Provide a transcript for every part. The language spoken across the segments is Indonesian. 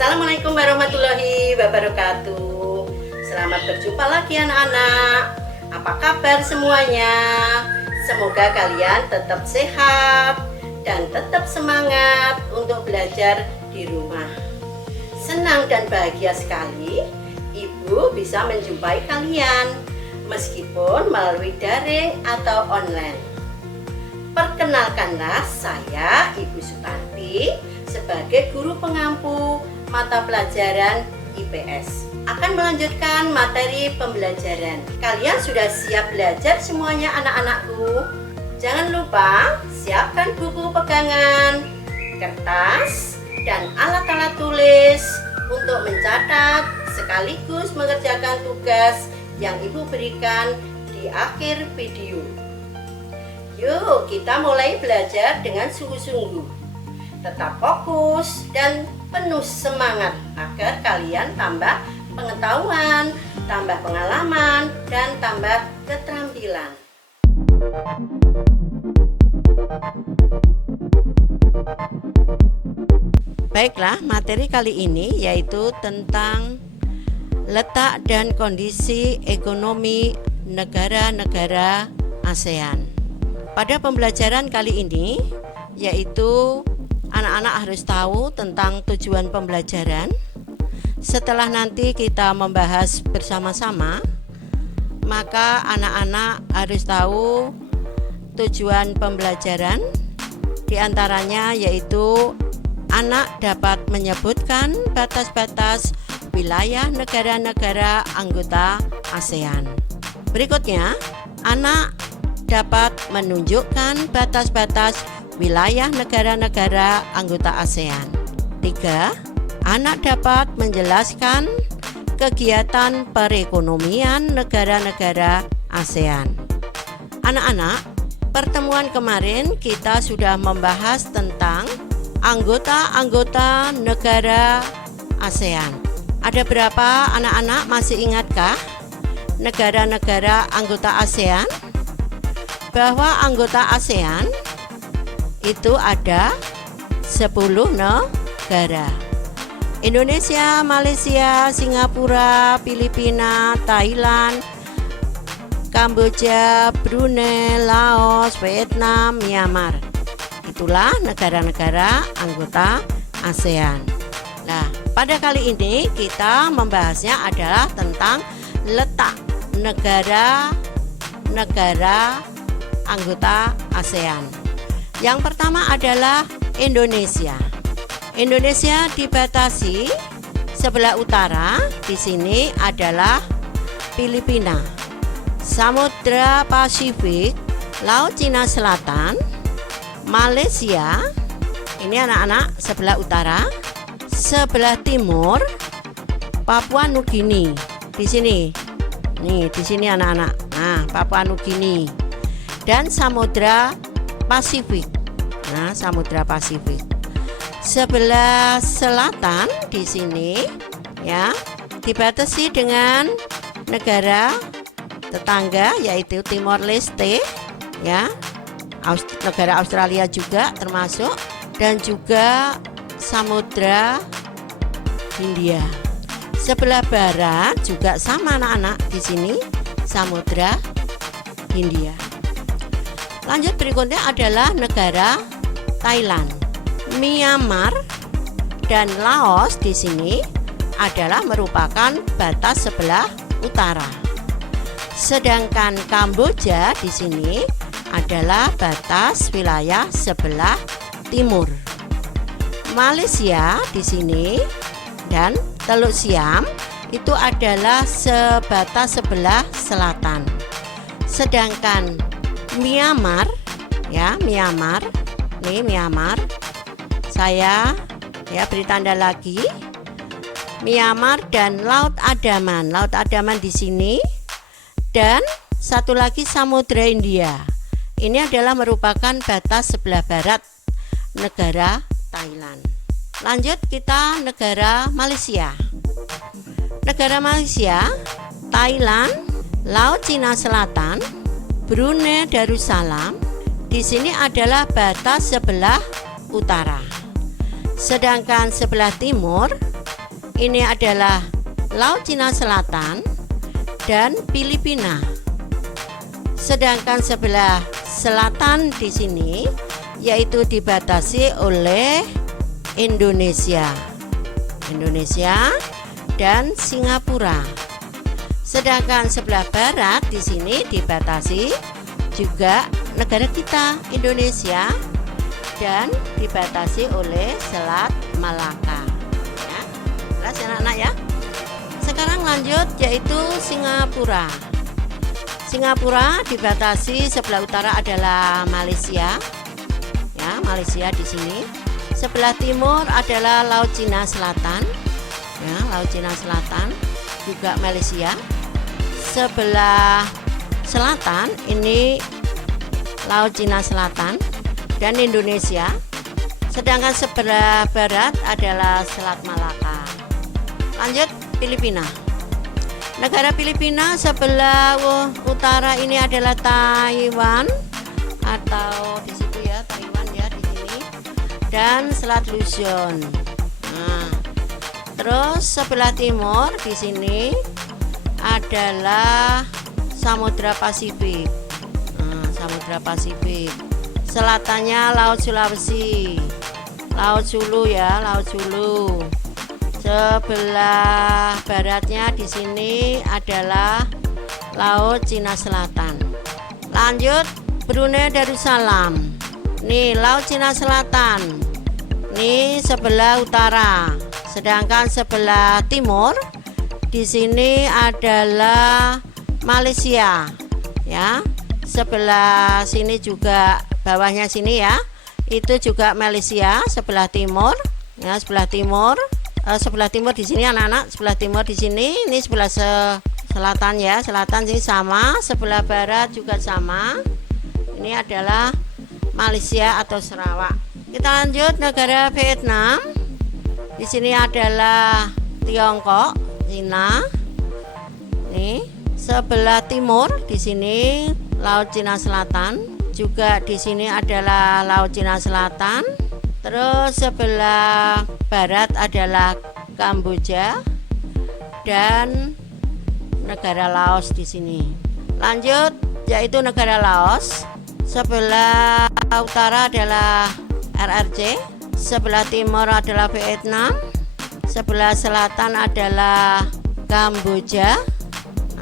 Assalamualaikum warahmatullahi wabarakatuh. Selamat berjumpa lagi anak-anak. Apa kabar semuanya? Semoga kalian tetap sehat dan tetap semangat untuk belajar di rumah. Senang dan bahagia sekali Ibu bisa menjumpai kalian meskipun melalui daring atau online. Perkenalkanlah, saya Ibu Sutanti sebagai guru pengampu mata pelajaran IPS akan melanjutkan materi pembelajaran. Kalian sudah siap belajar semuanya anak-anakku? Jangan lupa siapkan buku pegangan, kertas, dan alat-alat tulis untuk mencatat sekaligus mengerjakan tugas yang Ibu berikan di akhir video. Yuk kita mulai belajar dengan sungguh-sungguh. Tetap fokus dan penuh semangat agar kalian tambah pengetahuan, tambah pengalaman, dan tambah keterampilan. Baiklah, materi kali ini yaitu tentang letak dan kondisi ekonomi negara-negara ASEAN. Pada pembelajaran kali ini yaitu anak-anak harus tahu tentang tujuan pembelajaran. Setelah nanti kita membahas bersama-sama, maka anak-anak harus tahu tujuan pembelajaran. Di antaranya yaitu anak dapat menyebutkan batas-batas wilayah negara-negara anggota ASEAN. Berikutnya, anak dapat menunjukkan batas-batas wilayah negara-negara anggota ASEAN. 3. Anak dapat menjelaskan kegiatan perekonomian negara-negara ASEAN. Anak-anak, pertemuan kemarin kita sudah membahas tentang anggota-anggota negara ASEAN. Ada berapa anak-anak masih ingatkah negara-negara anggota ASEAN? Bahwa anggota ASEAN itu ada 10 negara. Indonesia, Malaysia, Singapura, Filipina, Thailand, Kamboja, Brunei, Laos, Vietnam, Myanmar. Itulah negara-negara anggota ASEAN. Nah, pada kali ini kita membahasnya adalah tentang letak negara-negara anggota ASEAN. Yang pertama adalah Indonesia. Indonesia dibatasi sebelah utara, di sini adalah Filipina, Samudra Pasifik, Laut Cina Selatan, Malaysia. Ini anak-anak sebelah utara. Sebelah timur Papua Nugini. Di sini. Nih, di sini anak-anak. Nah, Papua Nugini. Dan Samudra Pasifik. Nah, Samudra Pasifik. Sebelah selatan di sini ya, dibatasi dengan negara tetangga yaitu Timor Leste ya. Negara Australia juga termasuk, dan juga Samudra Hindia. Sebelah barat juga sama anak-anak, di sini Samudra Hindia. Lanjut, berikutnya adalah negara Thailand, Myanmar, dan Laos. Di sini adalah merupakan batas sebelah utara. Sedangkan Kamboja di sini adalah batas wilayah sebelah timur. Malaysia di sini dan Teluk Siam itu adalah sebatas sebelah selatan. Sedangkan Myanmar ya, Myanmar saya ya beri tanda lagi. Myanmar dan Laut Andaman di sini, dan satu lagi Samudra Hindia. Ini adalah merupakan batas sebelah barat negara Thailand. Lanjut, kita negara Malaysia. Negara Malaysia, Thailand, Laut Cina Selatan, Brunei Darussalam. Di sini adalah batas sebelah utara. Sedangkan sebelah timur ini adalah Laut Cina Selatan dan Filipina. Sedangkan sebelah selatan di sini yaitu dibatasi oleh Indonesia dan Singapura. Sedangkan sebelah barat di sini dibatasi juga negara kita, Indonesia, dan dibatasi oleh Selat Malaka. Ya, jelas ya anak-anak ya. Sekarang lanjut yaitu Singapura. Singapura dibatasi sebelah utara adalah Malaysia. Ya, Malaysia di sini. Sebelah timur adalah Laut Cina Selatan. Ya, Laut Cina Selatan juga Malaysia. Sebelah selatan ini Laut Cina Selatan dan Indonesia. Sedangkan sebelah barat adalah Selat Malaka. Lanjut Filipina. Negara Filipina sebelah utara ini adalah Taiwan atau di situ ya, Taiwan ya di sini, dan Selat Luzon. Nah, terus sebelah timur di sini adalah Samudra Pasifik. Nah, Samudra Pasifik. Selatannya Laut Sulawesi, Laut Sulu ya, Laut Sulu. Sebelah baratnya di sini adalah Laut Cina Selatan. Lanjut Brunei Darussalam. Nih Laut Cina Selatan. Nih sebelah utara. Sedangkan sebelah timur di sini adalah Malaysia. Ya. Sebelah sini juga bawahnya sini ya. Itu juga Malaysia sebelah timur. Ya, sebelah timur. Sebelah timur di sini anak-anak, sebelah timur di sini, ini sebelah selatan ya, selatan sini sama, sebelah barat juga sama. Ini adalah Malaysia atau Sarawak. Kita lanjut negara Vietnam. Di sini adalah Tiongkok, Cina. Nih, sebelah timur di sini Laut Cina Selatan, juga di sini adalah Laut Cina Selatan. Terus sebelah barat adalah Kamboja dan negara Laos di sini. Lanjut yaitu negara Laos. Sebelah utara adalah RRC, sebelah timur adalah Vietnam, sebelah selatan adalah Kamboja.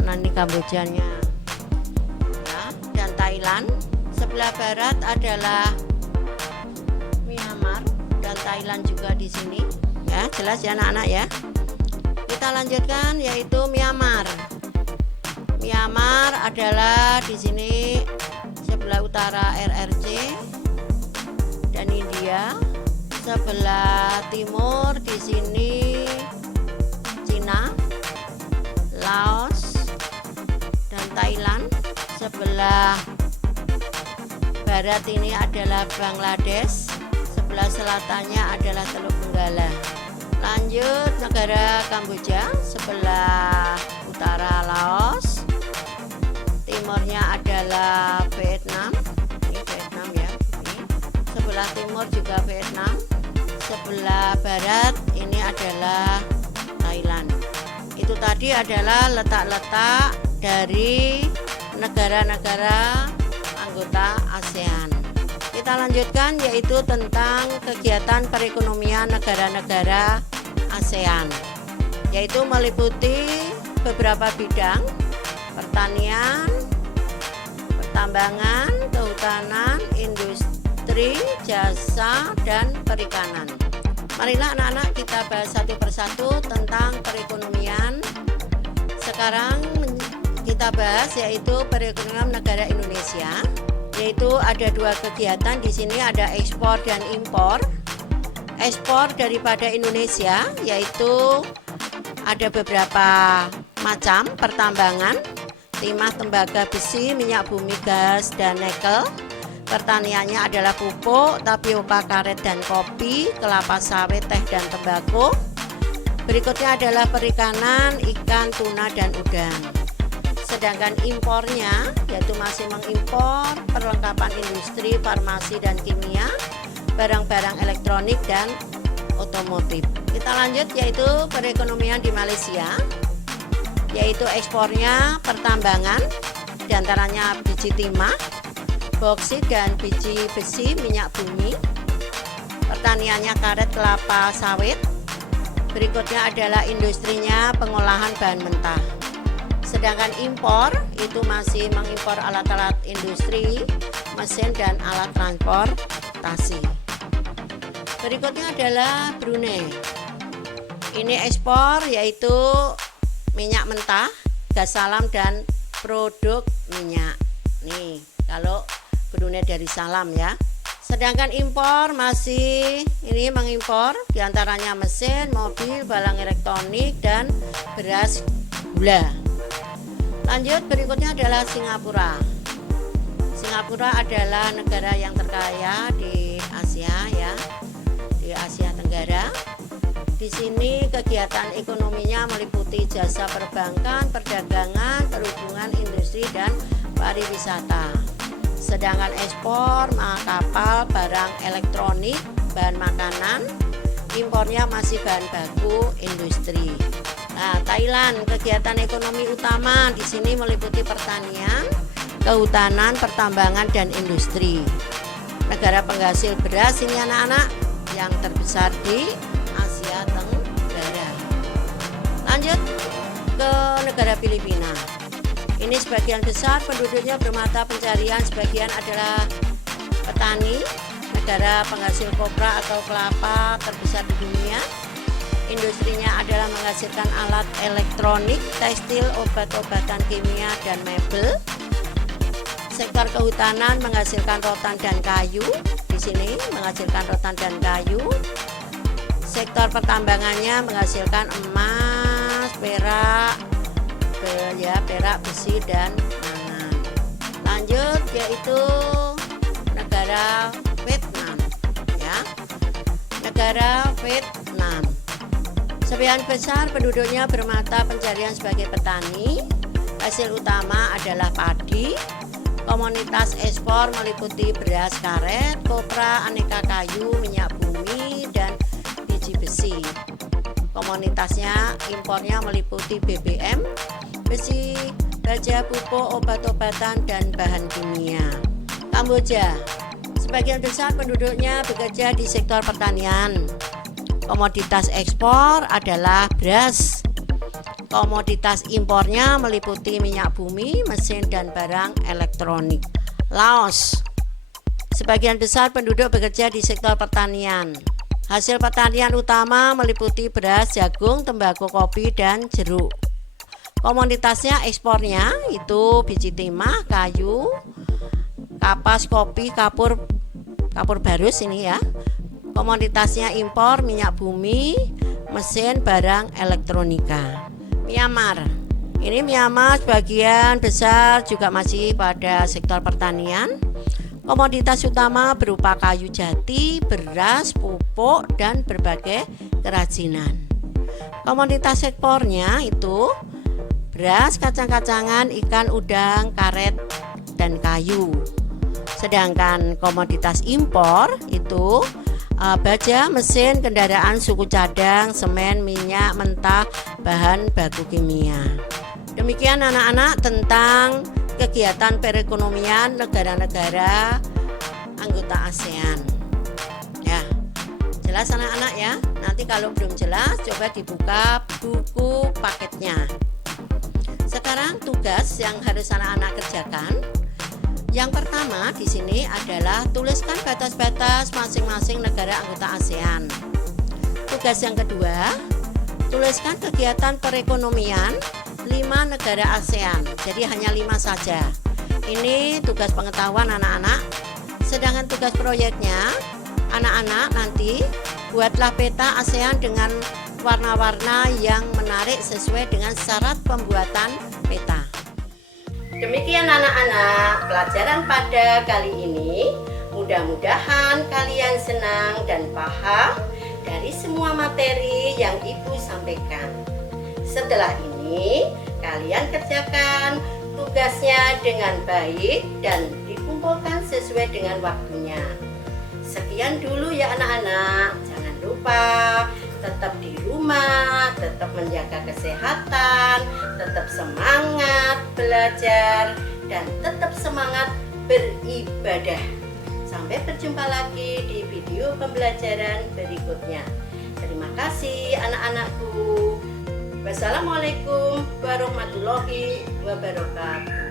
Nah, ini Kambojanya. Ya, dan Thailand. Sebelah barat adalah Myanmar dan Thailand juga di sini. Ya, jelas ya anak-anak ya. Kita lanjutkan yaitu Myanmar. Myanmar adalah di sini sebelah utara RRC dan India. Sebelah timur di sini Cina, Laos dan Thailand. Sebelah barat ini adalah Bangladesh. Sebelah selatannya adalah Teluk Benggala. Lanjut negara Kamboja. Sebelah utara Laos, timurnya adalah Vietnam. Ini Vietnam ya. Ini. Sebelah timur juga Vietnam. Sebelah barat ini adalah Thailand. Itu tadi adalah letak-letak dari negara-negara anggota ASEAN. Kita lanjutkan yaitu tentang kegiatan perekonomian negara-negara ASEAN, yaitu meliputi beberapa bidang: pertanian, pertambangan, kehutanan, industri, jasa, dan perikanan. Marilah anak-anak kita bahas satu persatu tentang perekonomian. Sekarang kita bahas yaitu perekonomian negara Indonesia. Yaitu ada dua kegiatan di sini, ada ekspor dan impor. Ekspor daripada Indonesia yaitu ada beberapa macam: pertambangan, timah, tembaga, besi, minyak bumi, gas, dan nikel. Pertaniannya adalah pupuk, tapioka, karet, dan kopi, kelapa sawit, teh, dan tembakau. Berikutnya adalah perikanan, ikan, tuna, dan udang. Sedangkan impornya yaitu masih mengimpor perlengkapan industri, farmasi dan kimia, barang-barang elektronik dan otomotif. Kita lanjut yaitu perekonomian di Malaysia, yaitu ekspornya pertambangan, diantaranya biji timah, boksit dan biji besi, minyak bumi. Pertaniannya karet, kelapa sawit. Berikutnya adalah industrinya pengolahan bahan mentah. Sedangkan impor itu masih mengimpor alat-alat industri, mesin dan alat transportasi. Berikutnya adalah Brunei. Ini ekspor yaitu minyak mentah, gas alam dan produk minyak. Nih, kalau Brunei dari Salam ya. Sedangkan impor masih ini mengimpor diantaranya mesin, mobil, barang elektronik dan beras, gula. Lanjut, berikutnya adalah Singapura. Singapura adalah negara yang terkaya di Asia ya, di Asia Tenggara. Di sini kegiatan ekonominya meliputi jasa perbankan, perdagangan, perhubungan, industri dan pariwisata. Sedangkan ekspor kapal, barang elektronik, bahan makanan, impornya masih bahan baku industri. Nah, Thailand kegiatan ekonomi utama di sini meliputi pertanian, kehutanan, pertambangan dan industri. Negara penghasil beras ini anak-anak yang terbesar di Asia Tenggara. Lanjut ke negara Filipina. Ini sebagian besar penduduknya bermata pencarian, sebagian adalah petani. Negara penghasil kopra atau kelapa terbesar di dunia. Industrinya adalah menghasilkan alat elektronik, tekstil, obat-obatan kimia dan mebel. Sektor kehutanan menghasilkan rotan dan kayu. Di sini menghasilkan rotan dan kayu. Sektor pertambangannya menghasilkan emas, perak, besi dan mangan. Lanjut yaitu negara Vietnam ya. Negara Vietnam. Sebagian besar penduduknya bermata pencarian sebagai petani. Hasil utama adalah padi. Komoditas ekspor meliputi beras, karet, kopra, aneka kayu, minyak bumi, dan biji besi. Komoditasnya impornya meliputi BBM, besi, baja, pupuk, obat-obatan, dan bahan kimia. Kamboja. Sebagian besar penduduknya bekerja di sektor pertanian. Komoditas ekspor adalah beras. Komoditas impornya meliputi minyak bumi, mesin dan barang elektronik. Laos. Sebagian besar penduduk bekerja di sektor pertanian. Hasil pertanian utama meliputi beras, jagung, tembakau, kopi dan jeruk. Komoditasnya ekspornya itu biji timah, kayu, kapas, kopi, kapur barus ini ya. Komoditasnya impor minyak bumi, mesin, barang elektronika. Myanmar. Ini Myanmar sebagian besar juga masih pada sektor pertanian. Komoditas utama berupa kayu jati, beras, pupuk, dan berbagai kerajinan. Komoditas ekspornya itu beras, kacang-kacangan, ikan, udang, karet, dan kayu. Sedangkan komoditas impor itu baja, mesin, kendaraan, suku cadang, semen, minyak mentah, bahan baku kimia. Demikian anak-anak tentang kegiatan perekonomian negara-negara anggota ASEAN. Ya, jelas anak-anak ya. Nanti kalau belum jelas coba dibuka buku paketnya. Sekarang tugas yang harus anak-anak kerjakan. Yang pertama di sini adalah tuliskan batas-batas masing-masing negara anggota ASEAN. Tugas yang kedua, tuliskan kegiatan perekonomian 5 negara ASEAN. Jadi hanya 5 saja. Ini tugas pengetahuan anak-anak. Sedangkan tugas proyeknya, anak-anak nanti buatlah peta ASEAN dengan warna-warna yang menarik sesuai dengan syarat pembuatan peta. Demikian anak-anak pelajaran pada kali ini. Mudah-mudahan kalian senang dan paham dari semua materi yang Ibu sampaikan. Setelah ini kalian kerjakan tugasnya dengan baik dan dikumpulkan sesuai dengan waktunya. Sekian dulu ya anak-anak. Jangan lupa tetap tetap di rumah, tetap menjaga kesehatan, tetap semangat belajar, dan tetap semangat beribadah. Sampai berjumpa lagi di video pembelajaran berikutnya. Terima kasih anak-anakku. Wassalamualaikum warahmatullahi wabarakatuh.